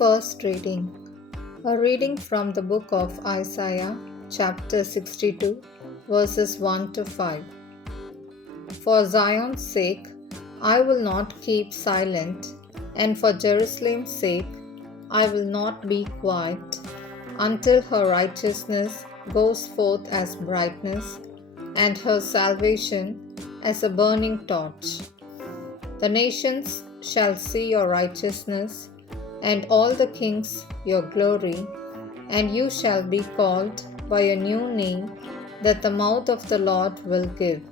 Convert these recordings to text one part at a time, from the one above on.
First reading. A reading from the book of Isaiah, chapter 62, verses 1 to 5. For Zion's sake, I will not keep silent, and for Jerusalem's sake, I will not be quiet, until her righteousness goes forth as brightness, and her salvation as a burning torch. The nations shall see your righteousness, and all the kings your glory, and you shall be called by a new name that the mouth of the Lord will give.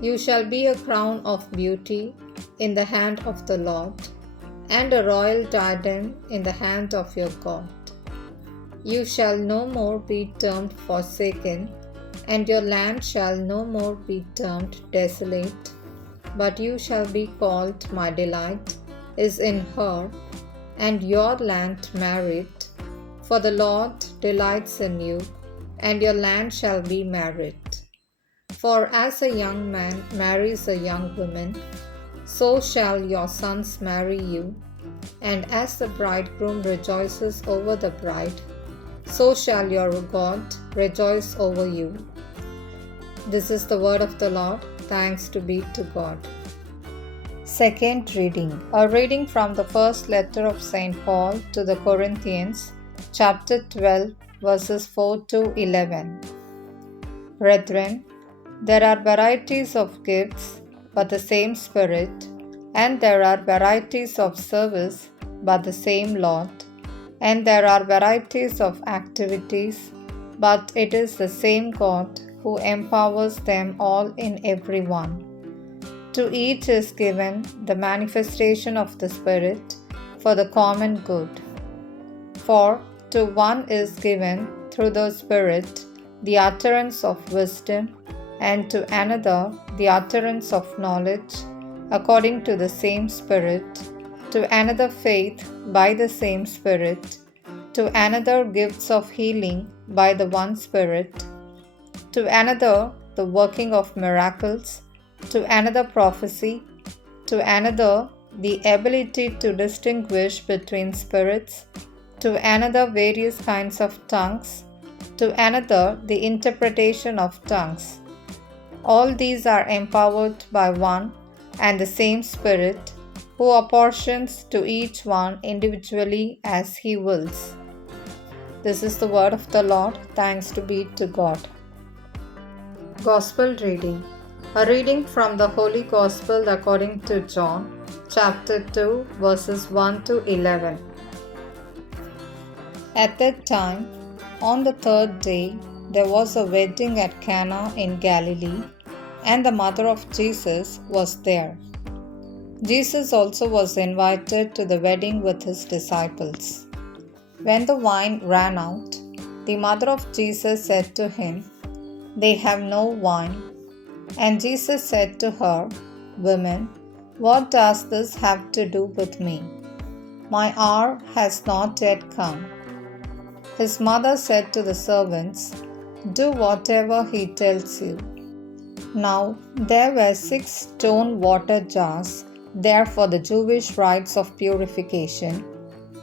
You shall be a crown of beauty in the hand of the Lord, and a royal diadem in the hand of your God. You shall no more be termed forsaken, and your land shall no more be termed desolate, but you shall be called, My delight is in her, and your land married, for the Lord delights in you, and your land shall be married. For as a young man marries a young woman, so shall your sons marry you, and as the bridegroom rejoices over the bride, so shall your God rejoice over you. This is the word of the Lord. Thanks be to God. Second reading. A reading from the first letter of St. Paul to the Corinthians, chapter 12, verses 4 to 11. Brethren, there are varieties of gifts, but the same Spirit, and there are varieties of service, but the same Lord, and there are varieties of activities, but it is the same God who empowers them all in every one. To each is given the manifestation of the Spirit for the common good. For to one is given through the Spirit the utterance of wisdom, and to another the utterance of knowledge according to the same Spirit, to another faith by the same Spirit, to another gifts of healing by the one Spirit, to another the working of miracles, to another prophecy, to another the ability to distinguish between spirits, to another various kinds of tongues, to another the interpretation of tongues. All these are empowered by one and the same Spirit, who apportions to each one individually as He wills. This is the word of the Lord. Thanks be to God. Gospel reading. A reading from the Holy Gospel according to John, chapter 2, verses 1 to 11. At that time, on the third day, there was a wedding at Cana in Galilee, and the mother of Jesus was there. Jesus also was invited to the wedding with his disciples. When the wine ran out, the mother of Jesus said to him, They have no wine. And Jesus said to her, Woman, what does this have to do with me? My hour has not yet come. His mother said to the servants, Do whatever he tells you. Now there were 6 stone water jars there for the Jewish rites of purification,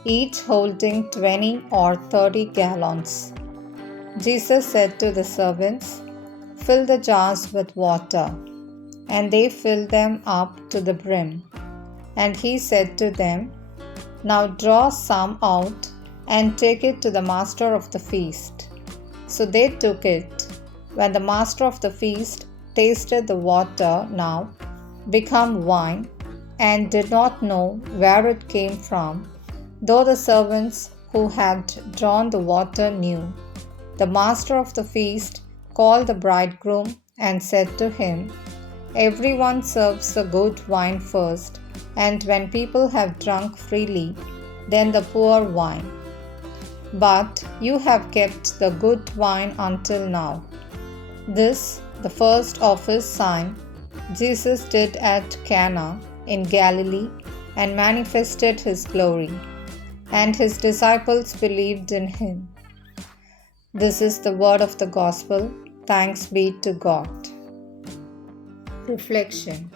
each holding 20 or 30 gallons. Jesus said to the servants, Fill the jars with water. And they filled them up to the brim. And he said to them, Now draw some out and take it to the master of the feast. So they took it. When the master of the feast tasted the water now become wine, and did not know where it came from, though the servants who had drawn the water knew, the master of the feast called the bridegroom and said to him, Everyone serves the good wine first, and when people have drunk freely, then the poor wine. But you have kept the good wine until now. This, the first of his sign, Jesus did at Cana in Galilee, and manifested his glory, and his disciples believed in him. This is the word of the gospel. Thanks be to God. Reflection.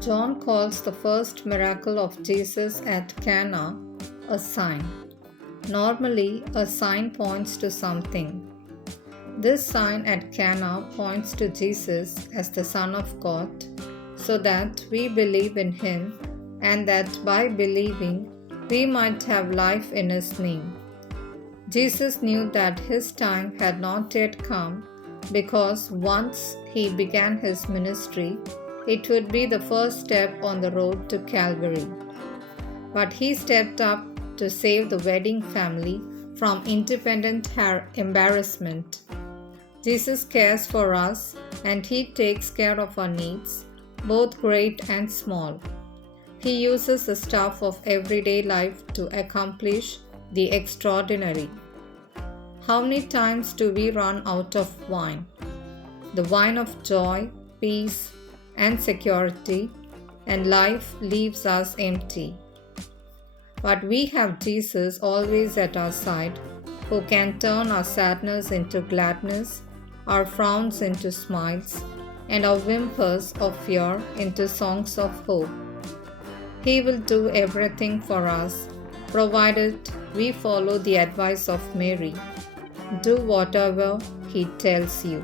John calls the first miracle of Jesus at Cana a sign. Normally, a sign points to something. This sign at Cana points to Jesus as the Son of God, so that we believe in Him and that by believing we might have life in His name. Jesus knew that His time had not yet come because once He began His ministry, it would be the first step on the road to Calvary. But He stepped up to save the wedding family from independent embarrassment. Jesus cares for us and He takes care of our needs, both great and small. He uses the stuff of everyday life to accomplish the extraordinary. How many times do we run out of wine? The wine of joy, peace, and security, and life leaves us empty. But we have Jesus always at our side, who can turn our sadness into gladness, our frowns into smiles, and our whimpers of fear into songs of hope. He will do everything for us, provided we follow the advice of Mary. Do whatever He tells you.